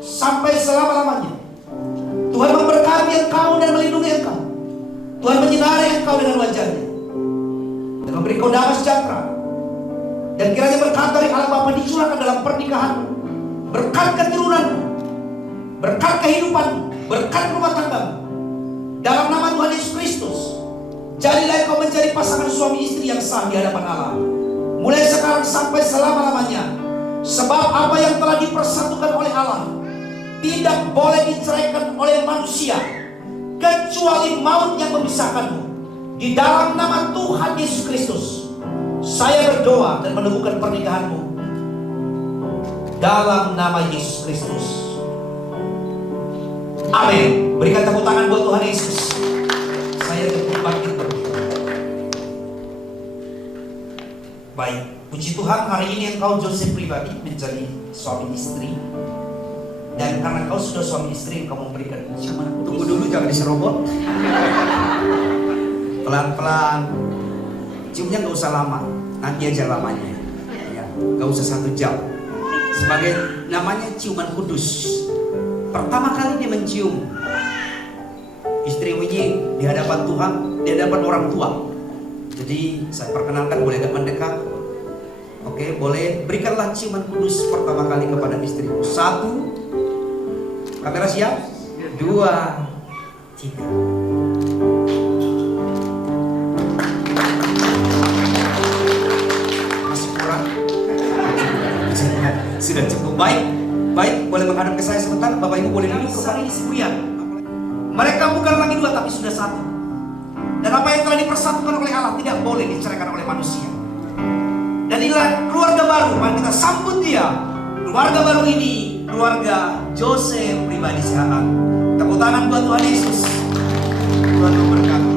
sampai selama-lamanya, Tuhan memberkati engkau dan melindungi engkau. Tuhan menyinari engkau dengan wajahnya dan memberi kau damai sejahtera. Dan kiranya berkat dari Allah Bapa dicurahkan dalam pernikahanmu, berkat keturunanmu, berkat kehidupanmu, berkat rumah tanggamu. Dalam nama Tuhan Yesus Kristus, jadilah kau menjadi pasangan suami istri yang sah di hadapan Allah, mulai sekarang sampai selama-lamanya. Sebab apa yang telah dipersatukan oleh Allah tidak boleh diceraikan oleh manusia, kecuali maut yang memisahkanmu. Di dalam nama Tuhan Yesus Kristus, saya berdoa dan meneguhkan pernikahanmu dalam nama Yesus Kristus. Amin. Berikan tepuk tangan buat Tuhan Yesus. Saya cukup bangkit berdoa. Baik, puji Tuhan, hari ini engkau Joseph pribadi menjadi suami istri. Dan karena kau sudah suami istri, engkau memberikan ciuman. Tunggu dulu, jangan diserobot. Pelan-pelan. Ciumnya gak usah lama, nanti aja lamanya ya, gak usah 1 jam. Sebagai namanya ciuman kudus. Pertama kali dia mencium istri Winyi di hadapan Tuhan, di hadapan orang tua. Jadi saya perkenalkan, boleh agak mendekat. Oke, boleh berikanlah ciuman kudus pertama kali kepada istrimu. 1, kamera siap, 2, 3. Masih kurang? Sudah cukup. Baik, boleh menghadap ke saya sebentar. Bapak Ibu boleh duduk kembali di semuanya. Mereka bukan lagi 2 tapi sudah 1. Dan apa yang telah dipersatukan oleh Allah tidak boleh diceraikan oleh manusia. Dan inilah keluarga baru. Mari kita sambut dia. Keluarga baru ini, keluarga Joseph pribadi Syahaan. Tepuk tangan buat Tuhan Yesus. Tuhan memberkati.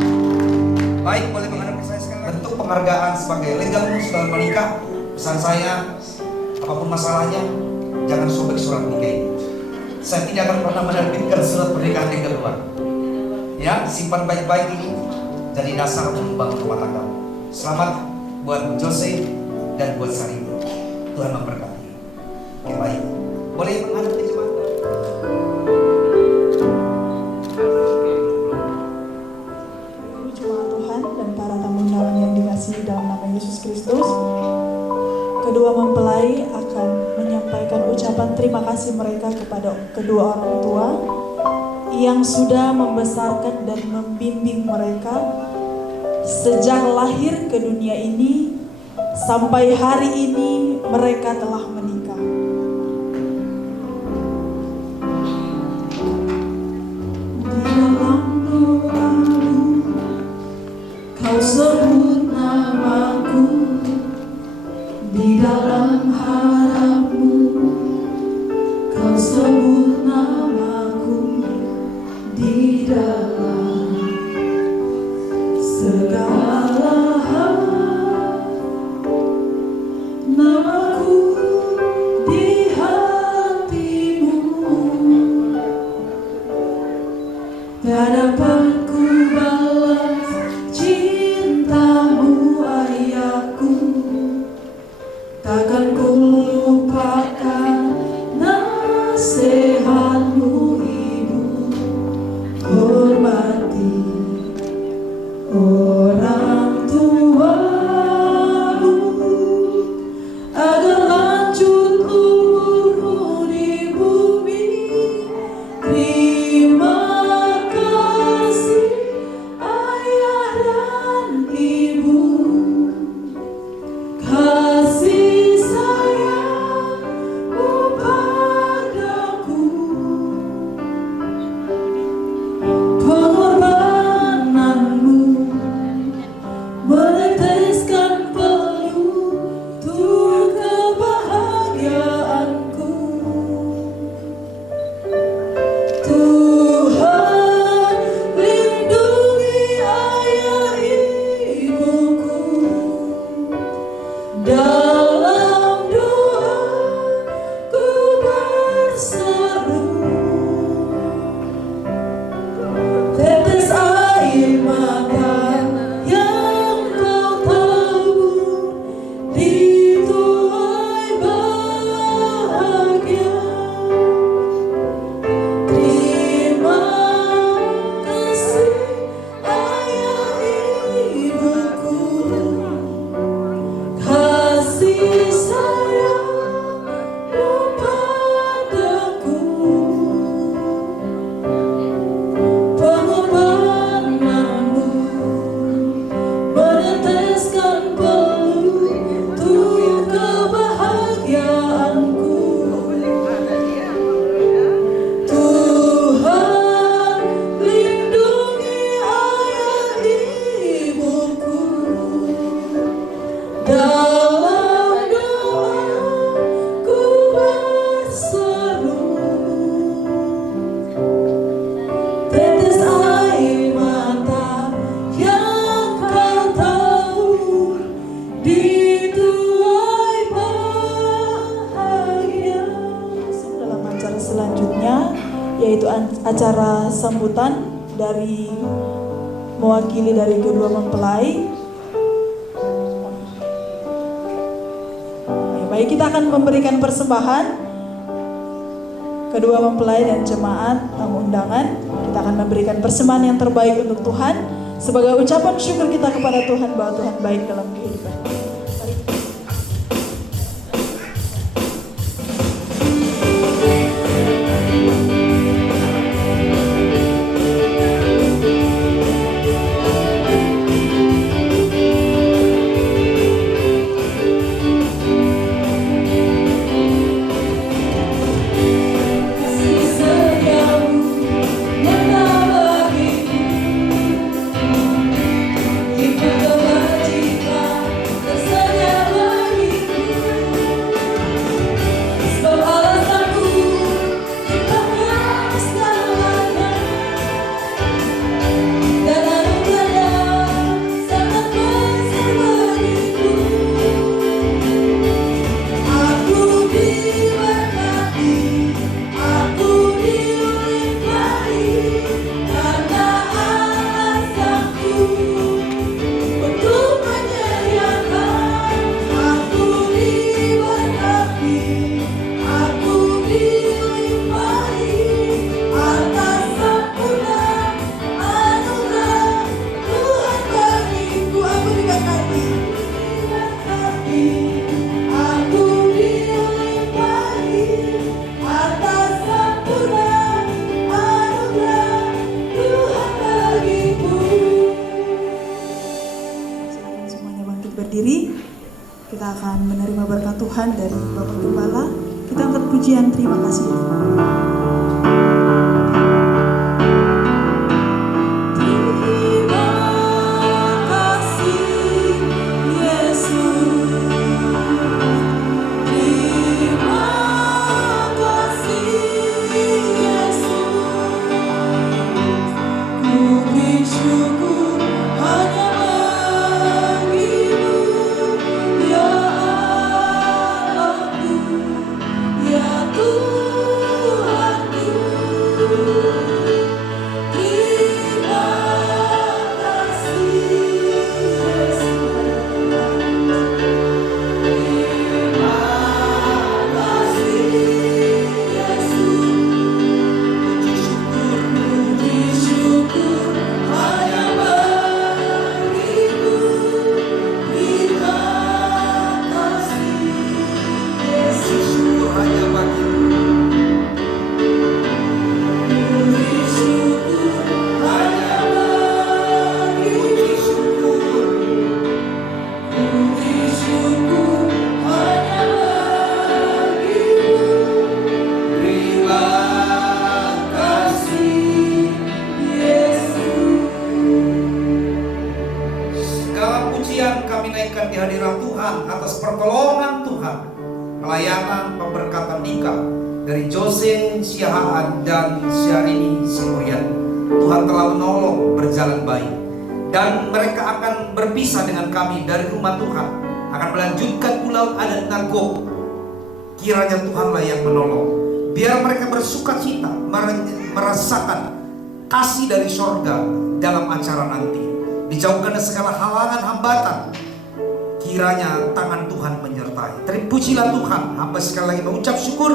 Baik, boleh menghadap ke saya sekali. Bentuk penghargaan sebagai legal mus dalam menikah. Pesan saya, apapun masalahnya, jangan sobek surat nikah ini. Saya tidak akan pernah menerbitkan surat pernikahan yang kedua. Ya, simpan baik-baik ini jadi dasar untuk membangun rumah tangga. Selamat buat Joseph dan buat Sari. Tuhan memberkati. Oke, baik. Boleh menghadap ke jemaat. Jemaat Tuhan dan para tamu undangan yang dikasihi dalam nama Yesus Kristus, kedua mempelai akan menyampaikan ucapan terima kasih mereka kepada kedua orang tua yang sudah membesarkan dan membimbing mereka sejak lahir ke dunia ini sampai hari ini mereka telah menikah. Di dalam doamu kau sebut namaku, di dalam harapmu kau namaku di dalam segala hal, namaku di hatimu, tak dapat ku balas cintamu ayahku, takkan ku lupakan nasihatmu ibu. Hormati orang tuamu agar lanjut umurmu di bumi. Terima kasih ayah dan ibu, kasih sayangmu padaku, pengorbananmu meneteskan peluh untuk kebahagiaanku. Tuhan lindungi ayah ibuku, dalam doa ku berseru, tetes air mata yang kau tabur dituai bahagia. Terima kasih ayah ibuku, kasih sayangmu padaku, pengorbananmu meneteskan peluh untuk kebahagiaanku. Tuhan lindungi ayah ibuku, dalam doa ku berseru, tetes air mata yang kau tabur dituai bahagia. Dalam acara selanjutnya, yaitu acara sambutan dari mewakili dari kedua mempelai. Baik, kita akan memberikan persembahan kedua mempelai dan jemaat tamu undangan. Kita akan memberikan persembahan yang terbaik untuk Tuhan sebagai ucapan syukur kita kepada Tuhan bahwa Tuhan baik dalam kehidupan. Mari. Kasih setiamu nyata bagiku, ikut kebajikan tersedia bagiku. Sebab alasanku ciptakan segalanya, dan anugerahnya sangat besar bagiku. Aku diberkati, aku dilimpahi, karena alasanku untuk menyediakan. Aku diberkati, aku dilimpahi, atas sempurna anugerah Tuhan bagiku. Aku diberkati, aku dilimpahi, atas sempurna anugerah Tuhan bagiku. Silakan semuanya bangkit berdiri. Kita akan menerima berkat Tuhan dari Bapak Gembala. Kita angkat pujian terima kasih. Terima kasih Yesus, terima kasih Yesus. hadirat Tuhan, atas pertolongan Tuhan, pelayanan pemberkatan nikah dari Jose Siahaan dan Syahrini Simurian. Tuhan telah menolong berjalan baik, dan mereka akan berpisah dengan kami dari rumah Tuhan, akan melanjutkan pulau adat Nagok. Kiranya Tuhanlah yang menolong. Biar mereka bersuka cita merasakan kasih dari sorga dalam acara nanti. Dijauhkan dari segala halangan hambatan. Kiranya tangan Tuhan menyertai. Terpujilah Tuhan. Hamba sekali lagi mengucap syukur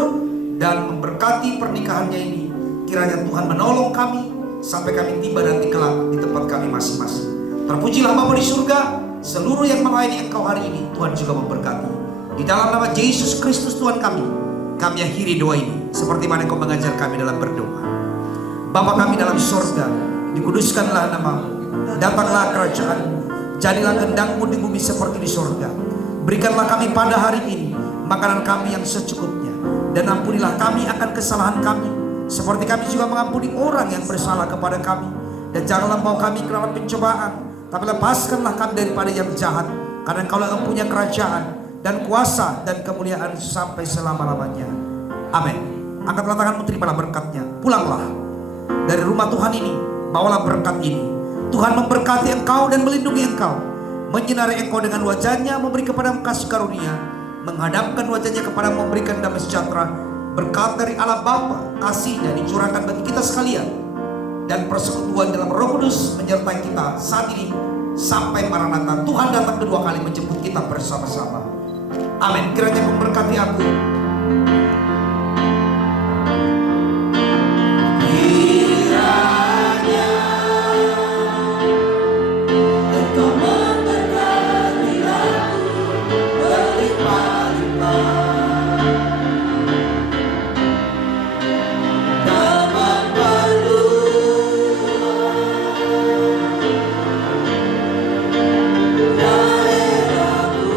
dan memberkati pernikahannya ini. Kiranya Tuhan menolong kami sampai kami tiba nanti kelak di tempat kami masing-masing. Terpujilah Bapa di surga. Seluruh yang melayani Engkau hari ini, Tuhan juga memberkati. Di dalam nama Yesus Kristus Tuhan kami akhiri doa ini seperti mana Engkau mengajar kami dalam berdoa. Bapa kami dalam surga, dikuduskanlah namamu, datanglah kerajaan-Mu, jadilah kehendak-Mu di bumi seperti di surga. Berikanlah kami pada hari ini makanan kami yang secukupnya, dan ampunilah kami akan kesalahan kami, seperti kami juga mengampuni orang yang bersalah kepada kami. Dan janganlah bawa kami ke dalam pencobaan, tapi lepaskanlah kami daripada yang jahat, karena Engkaulah yang punya kerajaan dan kuasa dan kemuliaan sampai selama-lamanya. Amin. Angkatlah tanganmu, terimalah berkatnya. Pulanglah dari rumah Tuhan ini, bawalah berkat ini. Tuhan memberkati engkau dan melindungi engkau, menyinari engkau dengan wajahnya, memberi kepadamu kasih karunia, menghadapkan wajahnya kepadamu, memberikan damai sejahtera. Berkat dari Allah Bapa, kasihnya dicurahkan bagi kita sekalian, dan persekutuan dalam Roh Kudus menyertai kita saat ini sampai Maranatha. Tuhan datang kedua kali menjemput kita bersama-sama. Amin. Kiranya memberkati aku. Kiranya Engkau memberkati aku berlimpah-limpah, dan memperluas daerahku.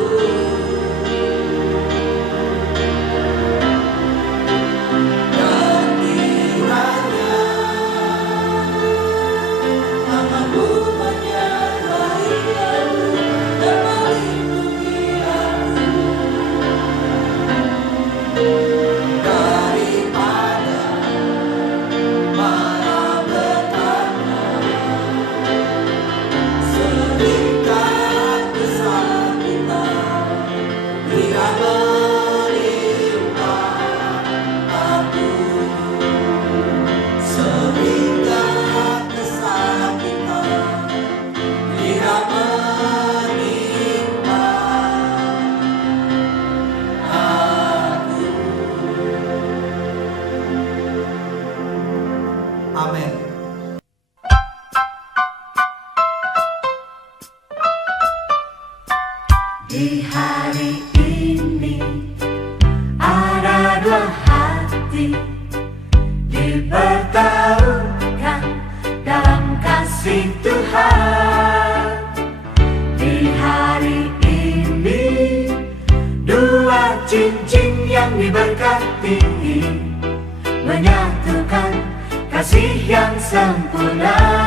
Amin. Di hari ini ada dua hati dipertemukan dalam kasih Tuhan. Di hari ini dua cincin yang diberkati menyatukan kasih yang sempurna.